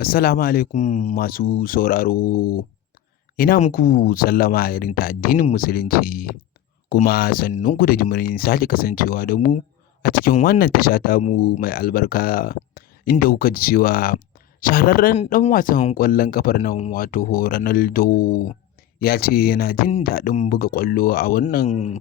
Assalamu alaikum masu sauraro. Ina muku sallama irin ta addinin Musulunci, kuma sannunku da jimirin sake kasancewa da mu a cikin wannan tasha tamu mai albarka, inda kuka ji cewa shahararren ɗan wasan ƙwallon ƙafar nan wato Ronaldo ya ce yana jin daɗin buga ƙwallo a wannan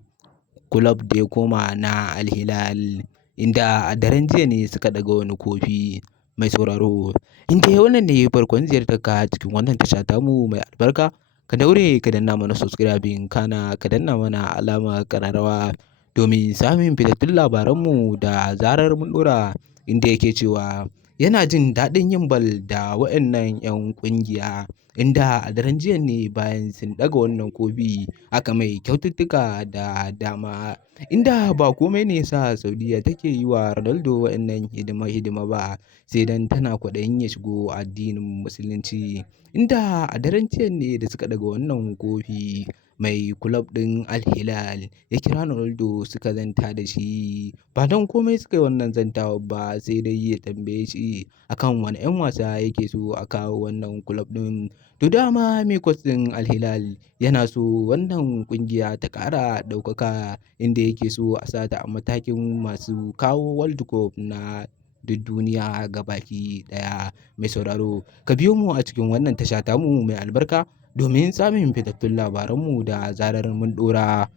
kulob da ya koma na Al Hilal, inda a daren jiya ne suka ɗaga wani kofi. Mai sauraro, in dai wannan ne farkon ziyartarka cikin wannan tasha tamu mai albarka, ka daure ka danna mana subscribing, kana ka danna mana alamar ƙararrawa domin samun fitattun labaranmu da zarar mun ɗora, inda yake cewa yana jin daɗin yin bal da waɗannan 'yan ƙungiya, inda a daren jiya ne bayan sun ɗaga wannan kofi aka mai kyaututtuka da dama, inda ba komai ne yasa Saudiya take yi wa Ronaldo waɗannan hidima ba, sai dan tana kwaɗayin ya shigo addinin Musulunci, inda a daren jiya ne da suka ɗaga wannan kofi mai kulob ɗin Al Hilal ya kira Ronaldo suka zanta da shi, ba don komai suka yi wannan zantawar ba sai dai ya tambaye shi akan wane 'yan wasa yake so a kawo wannan kulob ɗin. To dama mai kwas ɗin Al Hilal yana so wannan ƙungiya ta ƙara ɗaukaka, inda yake so a sa ta a matakin masu kawo World Cup na duk duniya gabaki ɗaya. Mai sauraro, ka biyo mu a cikin wannan tasha tamu mai albarka domin samun fitattun labaranmu da zarar mun ɗora.